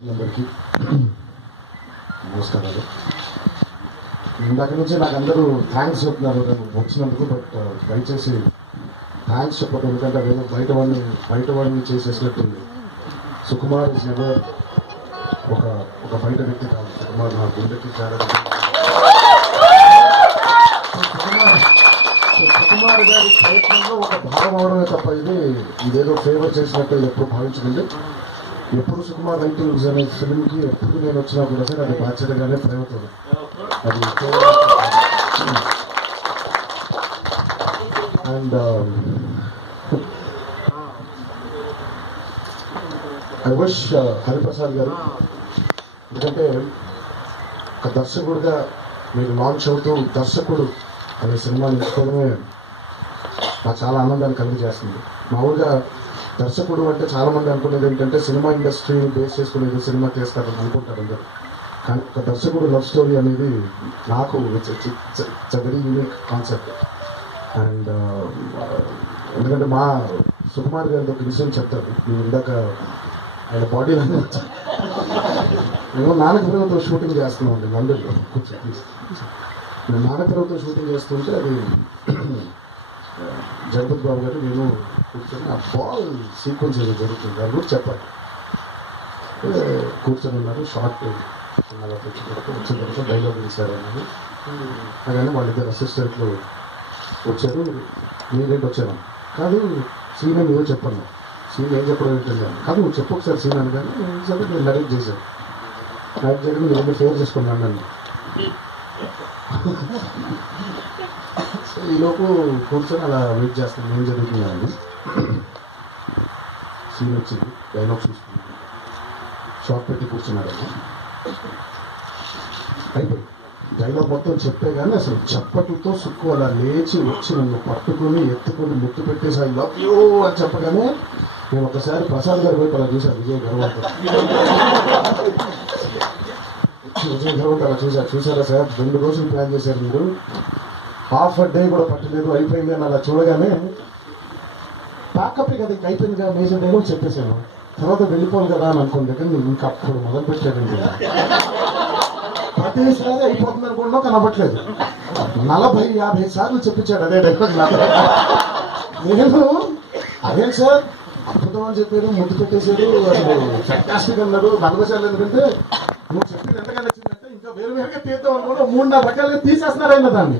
అందరికీ నమస్కారాలు. ఇందాక నుంచి నాకు అందరూ థ్యాంక్స్ చెప్తున్నారు నేను వచ్చినందుకు బట్ uh, దయచేసి థ్యాంక్స్ చెప్పదు ఎందుకంటే అదేదో బయట వాడిని బయట వాడిని చేసేసినట్టుంది. సుకుమార్ ఇస్ ఎవర్ ఒక ఒక బయట వ్యక్తి కాదు. సుకుమార్ నా గుండెకి చాలా సుకుమార్ గారి ప్రయత్నంలో ఒక భాగం అవడమే తప్ప ఇది ఇదేదో ఫేవర్ చేసినట్టు ఎప్పుడు భావించకండి. ఎప్పుడు సుకుమార్ రైటింగ్ అనే ఫిల్మ్ ఎప్పుడు నేను వచ్చినా కూడా సరే అది బాధ్యతగానే ప్రేమతో అది and um, I wish uh, Hariprasad garu ఎందుకంటే ఒక దర్శకుడిగా మీరు లాంచ్ అవుతూ దర్శకుడు అనే సినిమాని ఎంచుకోవడమే నాకు చాలా ఆనందాన్ని కలిగజేస్తుంది. మామూలుగా దర్శకుడు అంటే చాలామంది అనుకునేది ఏంటంటే సినిమా ఇండస్ట్రీని బేస్ చేసుకునేది సినిమా చేస్తారని అనుకుంటారు అందరు. కానీ ఒక దర్శకుడు లవ్ స్టోరీ అనేది నాకు it's very unique concept and ఎందుకంటే మా సుకుమార్ గారి ఒక విషయం చెప్తారు. నేను ఇందాక ఆయన బాడీ లాంగ్వేజ్ మేము నాన్నకపురంతో షూటింగ్ చేస్తున్నాం అండి లండన్లో కూర్చో నేను నాన్నకపురంతో షూటింగ్ చేస్తుంటే అది జగపతి బాబు గారు నేను కూర్చొని ఆ బాల్ సీక్వెన్స్ ఏదో జరుగుతుంది. దాని గురించి చెప్పాలి కూర్చొని ఉన్నారు షార్ట్ చిన్నగా తెచ్చి పెడితే వచ్చిన తర్వాత డైలాగ్ తీశారు అన్నది. అలానే వాళ్ళిద్దరు అసిస్టెంట్లు వచ్చారు. మీరేంటి వచ్చాను? కాదు సీన్ అని ఏదో చెప్పాను. సీన్ ఏం చెప్పడం ఏంటంటే కాదు నువ్వు చెప్పు ఒకసారి సీన్ అని కానీ సరే నేను నరేట్ చేశాను. నరేట్ చేయడం నేను ఫేర్ చేసుకున్నాను నన్ను. సో ఈలోపు కూర్చొని అలా వెయిట్ చేస్తాను ఏం జరుగుతుందని సీన్ వచ్చింది. డైలాగ్ చూసుకున్నాను షాప్ పెట్టి కూర్చున్నాడు ఆయన. అయిపోయి డైలాగ్ మొత్తం చెప్పే కానీ అసలు చప్పట్లతో సుక్కు అలా లేచి వచ్చి నన్ను పట్టుకొని ఎత్తుకొని ముట్టు పెట్టేసి ఐ లవ్ యూ అని చెప్పగానే నేను ఒకసారి ప్రసాద్ గారి వైపు అలా చూశాను. విజయ్ గర్వంతో విజయ్ గర్వంతో అలా చూశారు. చూసారా సార్? రెండు రోజులు ప్లాన్ చేశారు మీరు. హాఫ్ డే కూడా పట్టలేదు అయిపోయింది అని అలా చూడగానే ప్యాకప్ కదా ఇంక అయిపోయింది కదా మేజర్ డైలాగ్ చెప్పేశాను. తర్వాత వెళ్ళిపోవాలి కదా అని అనుకుంది కానీ ఇంకా అప్పుడు మొదలు పెట్టాడండి ప్రతిసారి అయిపోతుంది అనుకుంటున్నా కనబట్లేదు నలభై యాభై సార్లు చెప్పించాడు అదే డైలాగ్ నేను అదే సార్ అద్భుతం అని చెప్పారు ముద్దు పెట్టేశారు అసలు ఫెంటాస్టిక్ అన్నారు నలభై ఎందుకంటే నువ్వు చెప్పింది ఎంతగా నచ్చిందంటే ఇంకా వేరు వేరుగా తీద్దాం అనుకుంటే మూడు నాలుగు రకాలుగా తీసేస్తున్నారు అయిన దాన్ని.